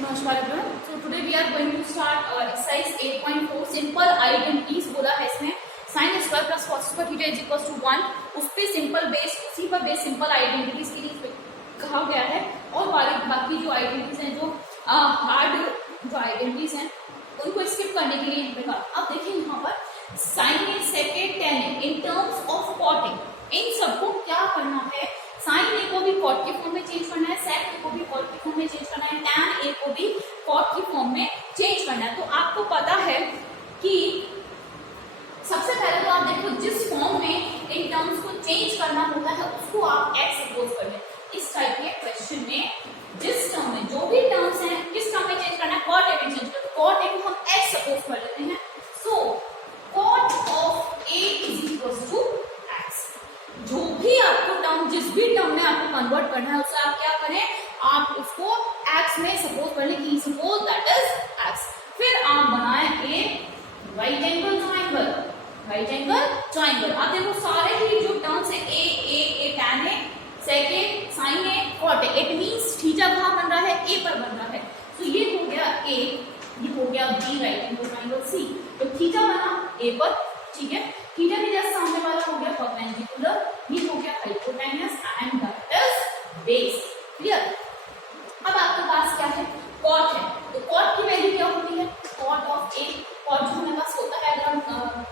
नमस्कार everyone. So today we are going to start exercise 8.4 simple identities बोला है इसमें। sin square plus cos square theta is equal to 1। उस पे simple base, उसी पर बेस सिंपल आइडेंटिटीज के लिए कहा गया है। और बाकी जो आइडेंटिटीज हैं, जो हार्ड जो आइडेंटिटीज हैं, उनको स्किप करने के लिए यहाँ पे अब देखिए यहाँ पर sin A sec A tan A in terms of cot ए, इन सबको क्या करना है, साइन ए को भी कॉट के फॉर्म में चेंज करना है, सेक ए को भी कॉट के फॉर्म में चेंज करना है, टैन ए को भी कॉट की फॉर्म में चेंज करना है। तो आपको पता है कि सबसे पहले तो आप देखो जिस फॉर्म में इन टर्म्स को चेंज करना होता है उसको आप एक्स सपोज कर लें। इस टाइप के क्वेश्चन में जिस टर्म में जो भी टर्म्स हैं किस टर्म में चेंज करना है, कॉट ए में चेंज करना है। कॉट ए को हम एक्स सपोज कर लेते हैं। So cot of A is equal to X. जो भी आपको टर्म, जिस भी टर्म में आपको कन्वर्ट करना है उसे आप क्या करें, आप उसको एक्स में सपोज कर लें कि सपोज दैट इज एक्स। फिर आप बनाएं a right angle triangle. Right angle triangle आप देखो सारे ही जो टर्म्स है A tan A, sec A, sine A, cot A, it means theta कहां बन रहा है, ए पर बन रहा है। तो ये हो गया ए, ये हो गया b right angle triangle c. तो थीटा बना ए पर, ठीक है। थीटा के जस्ट सामने वाला हो गया परपेंडिकुलर, ये हो गया hypotenuse and that is base. Clear. अब आपके पास क्या है, कॉट है। तो कॉट की वैल्यू क्या होती है, कॉट ऑफ ए। कॉट जो हमारे पास होता है, अगर हम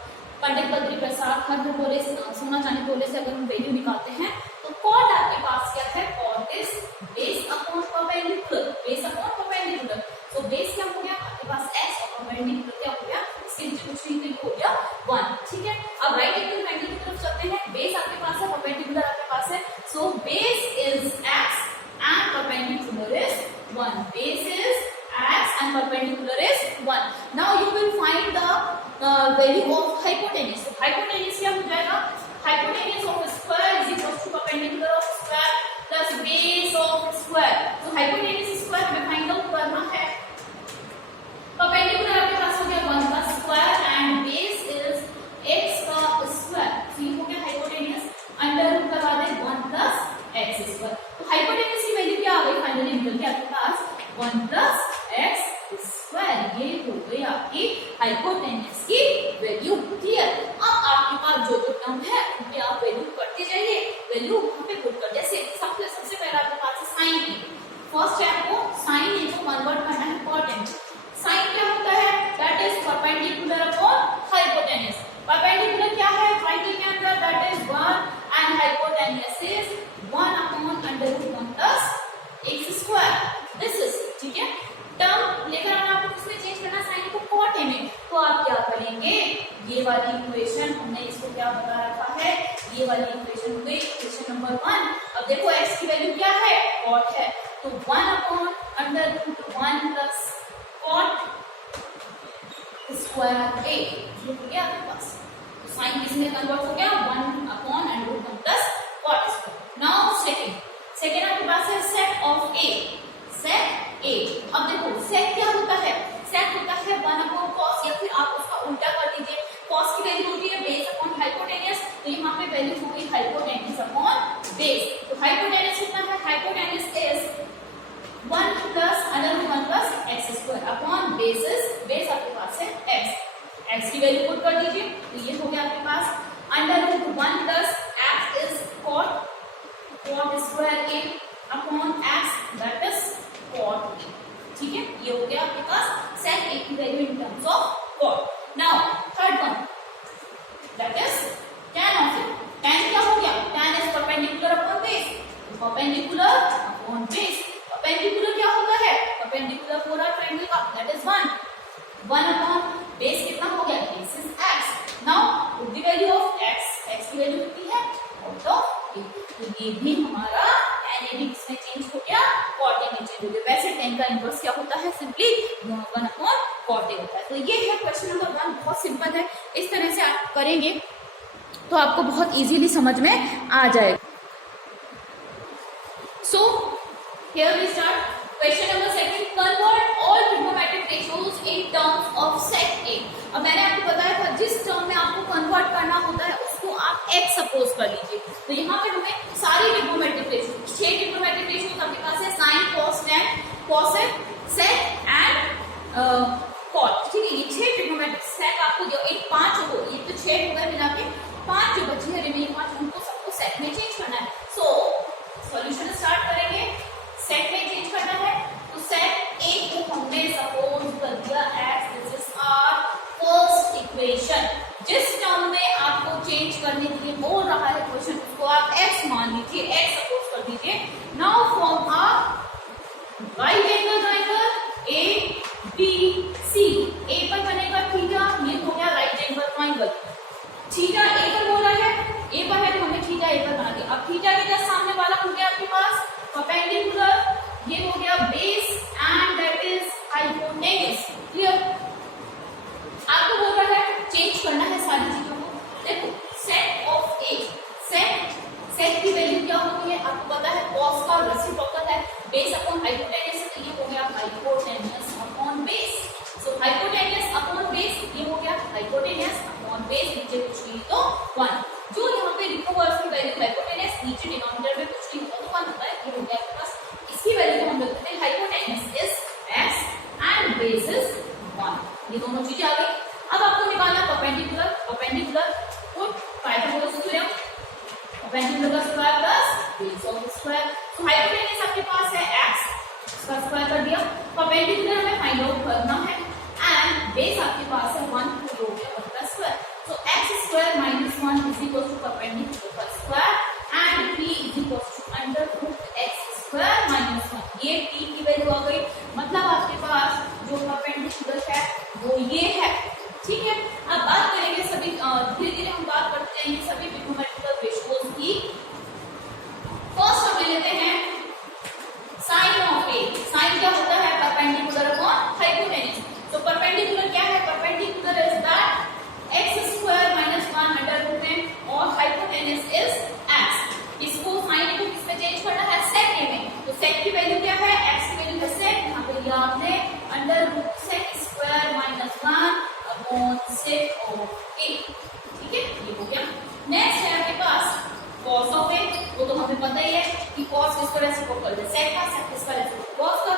पंडित बद्री प्रसाद हर बोले सोना चांदी बोले से अगर हम वैल्यू निकालते हैं तो कॉट आपके पास क्या है, cot is base upon perpendicular. Base upon perpendicular. तो बेस क्या हो गया आपके पास एक्स और परपेंडिकुलर क्या हो गया, इसके नीचे कुछ नहीं तो हो गया 1। ठीक है। अब राइट एंगल ट्रायंगल की तरफ चलते हैं। बेस आपके पास है, परपेंडिकुलर आपके पास है। So base is x and perpendicular is 1। Base is x and perpendicular is 1. Now you will find the value of hypotenuse. So hypotenuse क्या हो जाएगा, hypotenuse of square is equal to perpendicular of square plus base of square. So hypotenuse square हमें find out करना है। perpendicular आपके पास हो गया 1 का square and base is x का square. So ये हो गया hypotenuse, अंडर रूट लगा दे 1 plus x square. तो hypotenuse की वैल्यू क्या आ गई, फाइनली निकल गया आपके पास 1 plus x स्क्वायर। ये हो गई आपकी हाइपोटेन्यूस की वैल्यू। क्लियर। अब आपके पास जो टर्म है उनकी आप वैल्यू करते जाइए, वैल्यू वहां पे पुट कर। जैसे सबसे पहला आपके पास है साइन ए। फर्स्ट है आपको साइन ए को कन्वर्ट करना है कॉट ए। साइन क्या होता है, that is perpendicular upon hypotenuse. Perpendicular क्या है ट्रायंगल के अंदर, that is 1 and hypotenuse is 1 upon under root 1 plus x square. This is, ठीक है। टर्म लेकर आना आपको किसमें चेंज करना, साइन को कॉट ए में। तो आप क्या करेंगे, ये वाली इक्वेशन हमने इसको क्या बता रखा है, ये वाली इक्वेशन हो गई इक्वेशन नंबर 1। अब देखो x की वैल्यू क्या है, कॉट है। तो 1 upon under root 1 plus cot square A, ये हो गया आपके पास। तो साइन किसमें कन्वर्ट हो गया, 1 upon under root 1 plus cot square. Now second आपके पास है सेक ऑफ ए। Sec A. अब देखो सेक क्या होता है, सेक होता है 1 अपॉन कॉस, या फिर आप उसका उल्टा कर दीजिए। कॉस की वैल्यू होती है बेस अपॉन हाइपोटेन्यूस, तो यहाँ पे वैल्यू होगी हाइपोटेन्यूस अपॉन बेस। तो हाइपोटेन्यूस कितना है, hypotenuse is 1 plus under root 1 plus X square upon base आपके पास है एक्स। एक्स की वैल्यू पुट कर दीजिए, तो ये हो गया आपके पास under root 1 plus X is cot square A upon X that is cot. ठीक है। ये हो गया आपके पास सेक ए की value in terms of cot. Now third one that is tan of a. tan क्या हो गया, tan is perpendicular upon base. Perpendicular upon base. Perpendicular क्या होता है, परपेंडिकुलर पूरा ट्रायंगल का, दैट इज 1 अपॉन बेस कितना हो गया, base is x। Now put the value of x की वैल्यू कितनी है, कॉट ऑफ ए। तो ये भी हमारा tan ए भी किसमें चेंज हो गया, कॉट ए में चेंज हो गया। वैसे tan का इनवर्स क्या होता है, सिंपली 1 अपॉन कॉट ए होता है। तो ये है क्वेश्चन नंबर 1, बहुत सिंपल है। इस तरह से आप करेंगे तो आपको बहुत इजीली समझ में आ जाएगा। So here we start question number 2, convert all trigonometric ratios in terms of sec A. अब मैंने आपको बताया था जिस टर्म में आपको कन्वर्ट करना होता है उसको आप x सपोज कर लीजिए। तो यहाँ पे हमें सारी ट्रिग्नोमेट्रिक रेशियो, 6 ट्रिग्नोमेट्रिक रेशियोज आपके पास है, साइन, कॉस, टैन, कॉसेक, सेक हाइपोटेनियस अपॉन बेस। सो हाइपोटेनियस अपॉन बेस ये हो गया हाइपोटेनियस अपॉन बेस, नीचे कुछ नहीं तो 1। जो यहाँ पे लिखा हुआ है वैल्यू हाइपोटेनियस, नीचे डिनोमिनेटर में कुछ नहीं होता तो 1 होता है, ये हो गया आपके पास। इसकी वैल्यू को हम लिखते हैं hypotenuse is x and base is 1। ये दोनों चीजें आ गई। अब आपको निकालना perpendicular, perpendicular put Pythagoras theorem, perpendicular का square plus base of square. तो हाइपोटेनियस आपके पास है x, इसका स्क्वायर कर दिया, परपेंडिकुलर हमें फाइंड आउट करना है एंड बेस आपके पास है 1, तो हो गया 1 का square. So x square minus 1 is equal to perpendicular का square and p is equal to under root x square minus 1। ये p की वैल्यू आ गई, मतलब आपके पास जो परपेंडिकुलर है वो ये है, ठीक है। अब बात करेंगे सभी धीरे धीरे हम बात करते जाएंगे सभी ट्रिग्नोमेट्रिकल रेशियोज की। फर्स्ट हम ले लेते हैं साइन ऑफ ए। साइन क्या होता है? Perpendicular upon hypotenuse. तो परपेंडिकुलर क्या है? Perpendicular is that x square minus 1 under root m और हाइपोटेन्यूज इज x। इसको साइन को किस में चेंज करना है? सेक ए में। तो सेक की वैल्यू क्या है? x की वैल्यू है सेक, यहाँ पे लिया आपने under root sec square minus 1 upon sec of A, ठीक है, ये हो गया। नेक्स्ट है आपके पास cos ऑफ ए, वो तो हमें पता ही है कि cos किसका रेसिप्रोकल है? सेक का, सेक किसका रेसिप्रोकल? cos का।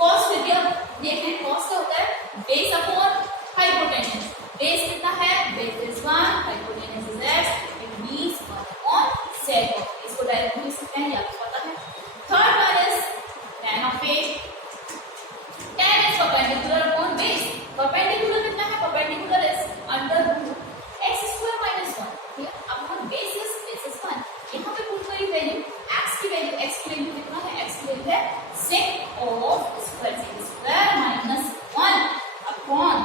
cos फिर क्या देखें, cos का होता है बेस अपॉन हाइपोटेन्यूज। बेस कितना है? Base is 1, hypotenuse is x, it means 1 upon sec of. इसको डायरेक्ट लिख सकते हैं, ये आपको पता है। Third one is tan of a. tan is perpendicular upon base. Perpendicular कितना है? Perpendicular is under root x square minus 1, ठीक है। अब हम बेस इज 1, यहाँ पे पुट करी वैल्यू x की वैल्यू कितना है? x की वैल्यू है sake of square minus 1 upon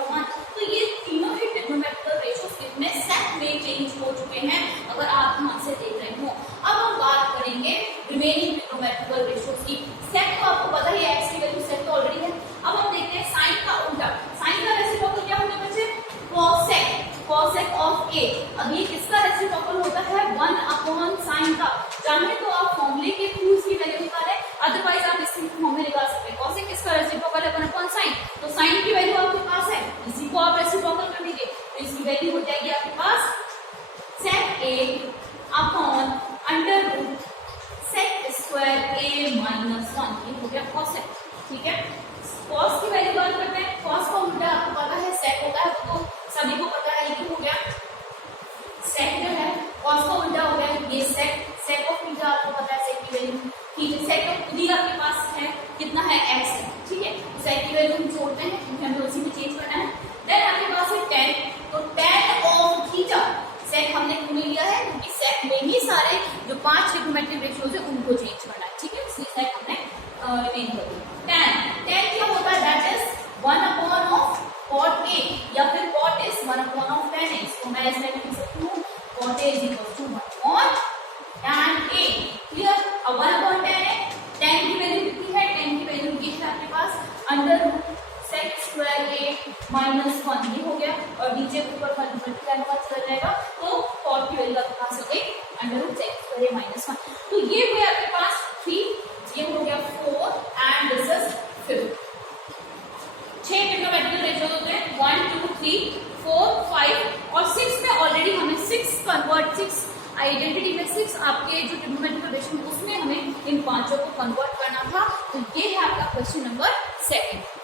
1। तो ये तीनों ही ट्रिग्नोमेट्रिकल रेशियोज कितने सेक में चेंज हो चुके हैं, अगर आप ध्यान से देख रहे हो। अब हम बात करेंगे रिमेनिंग ट्रिग्नोमेट्रिकल रेशियोज की। सेक तो आपको पता ही है, x की वैल्यू सेक तो ऑलरेडी है। अब हम देखते हैं साइन का उल्टा। साइन का रेसिप्रोकल क्या होगा बच्चे? cosec, cosec of a। अब ये किसका रेसिप्रोकल होता है? 1 अपॉन साइन का। चाहे तो आप फॉर्मूले के थ्रू इसकी वैल्यू निकालें, अदरवाइज आप इसकी फॉर्म में निकाल सकते हैं। cosec किसका रेसिप्रोकल है? 1 अपॉन साइन। तो साइन की वैल्यू आपके पास है, इसी को आप रेसिप्रोकल कर दीजिए, तो इसकी वैल्यू हो जाएगी आपके पास sec a upon under root sec square a minus 1। ये हो गया cosec, ठीक है। cos की वैल्यू बात करते हैं। cos का उल्टा आपको पता है sec होता है, वो तो सभी को पता है। ये हो गया sec जो है, cos का उल्टा हो गया ये sec। sec ऑफ थीटा आपको पता है sec की वैल्यू, ठीक है। sec ऑफ खुद ही आपके पास है कितना है? x है, ठीक है। sec की वैल्यू हम छोड़ते हैं क्योंकि हमें उसी में चेंज करना है। देन आपके पास है tan। तो tan ऑफ थीटा, sec हमने क्यों नहीं लिया है? क्योंकि sec में ही सारे जो 5 ट्रिग्नोमेट्रिक रेशियोज है उनको चेंज करना है, ठीक है। इसलिए sec हमने रिमेन कर दिया। tan क्या होता है? That is 1 upon of cot a, या फिर cot is 1 upon of tan a। इसको मैं इसमें लिख सकती हूँ cot a is equal to 1 upon tan a, clear. अब 1 अपॉन tan a, tan की वैल्यू कितनी है? tan की वैल्यू ये है आपके पास under root sec square a minus 1, ये हो गया। और नीचे ऊपर मल्टीप्लाई होगा चला जाएगा, तो cot की वैल्यू आपके पास हो गई under root sec square a minus 1। तो ये हुए आपके पास 3, ये हो गया 4 and this is 5। 6 trigonometrical ratios होते हैं, 1 2 3 4 5 और 6 में ऑलरेडी हमें 6 आइडेंटिटी में 6 आपके जो ट्रिग्नोमेट्रिकल रेशियो उसमें हमें इन 5 को कन्वर्ट करना था। तो ये है आपका क्वेश्चन नंबर 2।